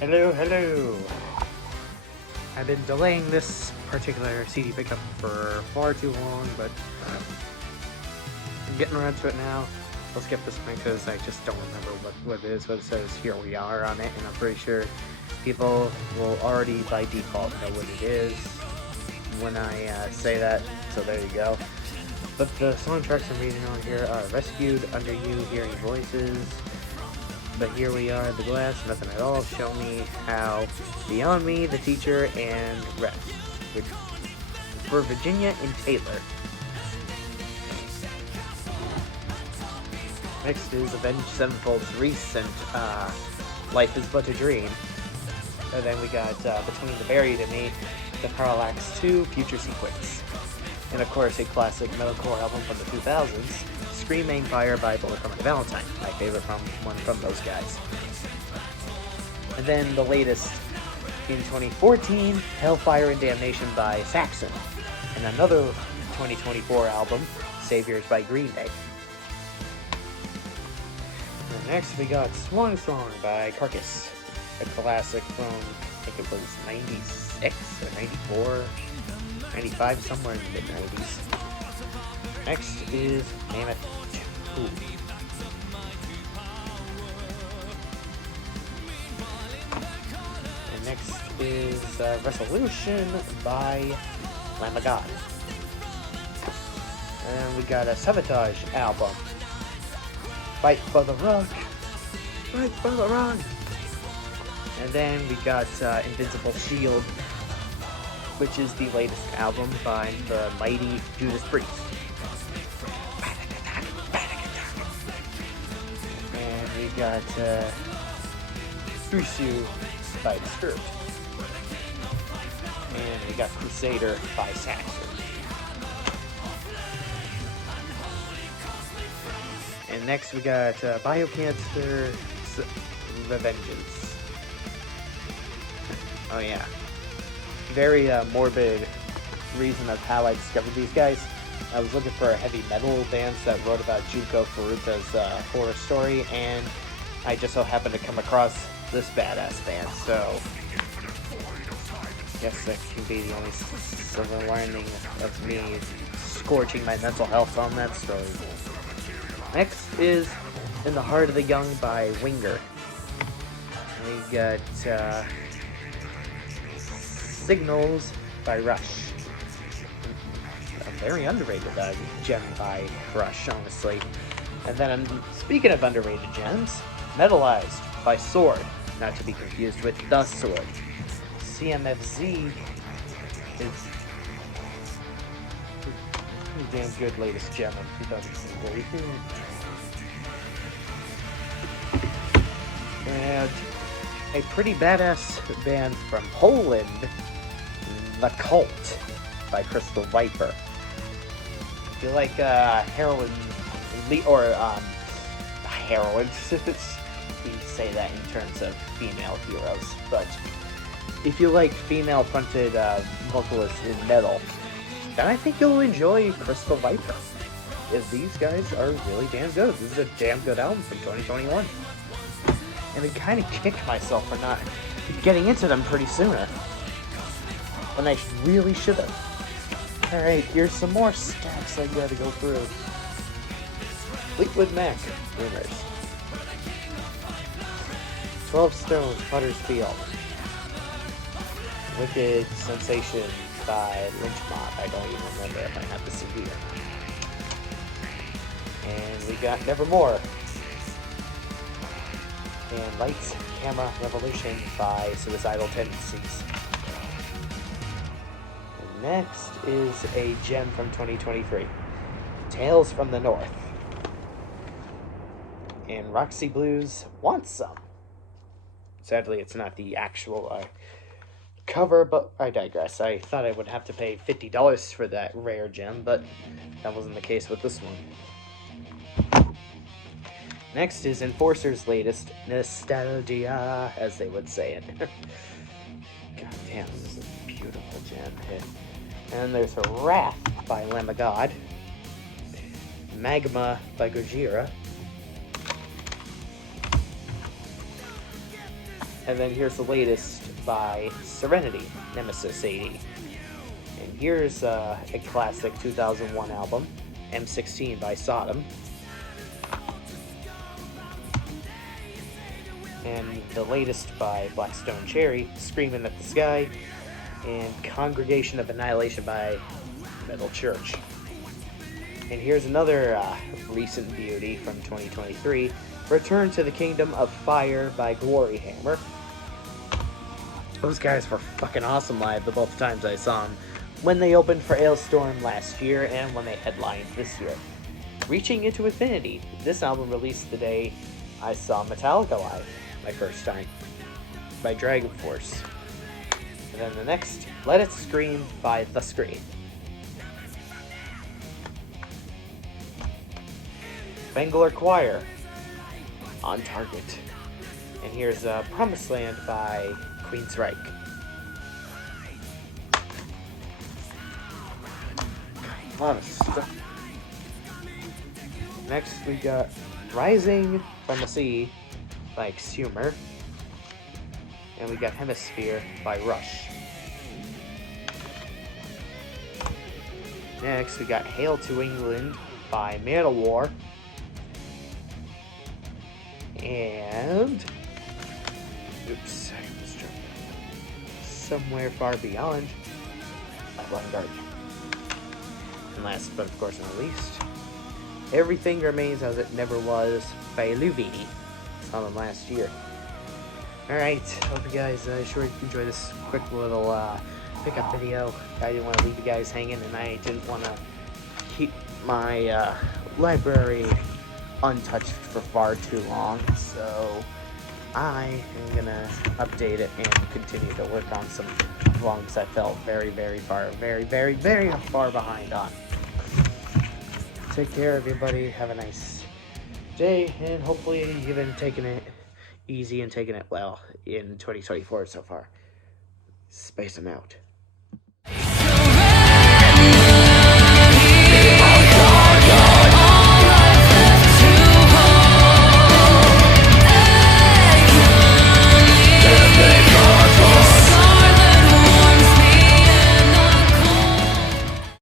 Hello, hello. I've been delaying this particular CD pickup for far too long, but I'm getting around to it now. I'll skip this one because I just don't remember what it is, what it says here we are on it, and I'm pretty sure people will already by default know what it is when I say that, so there you go. But the song tracks I'm reading on here are Rescued, Under You, Hearing Voices, But Here We Are, The Glass, Nothing at All, Show Me How, Beyond Me, The Teacher, and Rest. Which, for Virginia and Taylor. Next is Avenged Sevenfold's recent Life is But a Dream. And then we got Between the Buried and Me, the Parallax 2 Future Sequence. And of course, a classic metalcore album from the 2000s, Screaming Fire by Bullet for My Valentine, my favorite one from those guys. And then the latest in 2014, Hellfire and Damnation by Saxon. And another 2024 album, Saviors by Green Day. And next we got Swan Song by Carcass, a classic from, I think it was 96 or 94, 95, somewhere in the mid-90s. Next is Mammoth 2. And next is Resolution by Lamb of God. And we got a Sabotage album, Fight for the Rug, Fight for the Rug. And then we got Invincible Shield, which is the latest album by the mighty Judas Priest. And we got Thrisu by The Scourge. And we got Crusader by Saxon. And next we got Biocancer Revengeance. Oh yeah. Very morbid reason of how I discovered these guys. I was looking for heavy metal bands that wrote about Junko Furuta's horror story, and I just so happened to come across this badass band, so I guess that can be the only silver lining of me scorching my mental health on that story. Next is In the Heart of the Young by Winger. We got Signals by Rush. A very underrated gem by Rush, honestly. And then, speaking of underrated gems, Metalized by Sword, not to be confused with The Sword. CMFZ is a damn good latest gem of 2023. And a pretty badass band from Poland, The Cult by Crystal Viper. I feel like heroines, we say that in terms of female heroes, but if you like female-fronted vocalists in metal, then I think you'll enjoy Crystal Viper, as these guys are really damn good. This is a damn good album from 2021. And I kind of kicked myself for not getting into them pretty sooner, when I really should have. Alright, here's some more stacks I gotta go through. Fleetwood Mac, Rumors. 12 Stone, Huddersfield. Wicked Sensation by Lynch Mob. I don't even remember if I have the CD or not. And we got Nevermore. And Lights, Camera, Revolution by Suicidal Tendencies. And next is a gem from 2023, Tales from the North. And Roxy Blues Wants Some. Sadly, it's not the actual cover, but I digress. I thought I would have to pay $50 for that rare gem, but that wasn't the case with this one. Next is Enforcer's latest, Nostalgia, as they would say it. God damn, this is a beautiful gem hit. And there's a Wrath by Lamb of God, Magma by Gojira, And then here's the latest by Serenity, Nemesis 80. And here's a classic 2001 album, M16 by Sodom. And the latest by Blackstone Cherry, Screaming at the Sky, and Congregation of Annihilation by Metal Church. And here's another recent beauty from 2023, Return to the Kingdom of Fire by Gloryhammer. Those guys were fucking awesome live the both times I saw them, when they opened for Ailstorm last year and when they headlined this year. Reaching into Infinity, this album released the day I saw Metallica live, my first time, by Dragon Force. And then the next, Let It Scream by The Scream. Spengler Choir, On Target. And here's Promised Land by Queensryche. A lot of stuff. Next we got Rising from the Sea by Exhumer. And we got Hemisphere by Rush. Next we got Hail to England by Manowar. And oops, I was jumping. Somewhere Far Beyond by Blind Guardian. And last but of course not least, Everything Remains As It Never Was by Luvini. Saw them last year. Alright, hope you guys sure enjoy this quick little pickup video. I didn't want to leave you guys hanging, and I didn't want to keep my library untouched for far too long, so I am gonna update it and continue to work on some songs I felt very far behind on. Take care, everybody. Have a nice day, and hopefully you've been taking it easy and taking it well in 2024 so far. Space them out.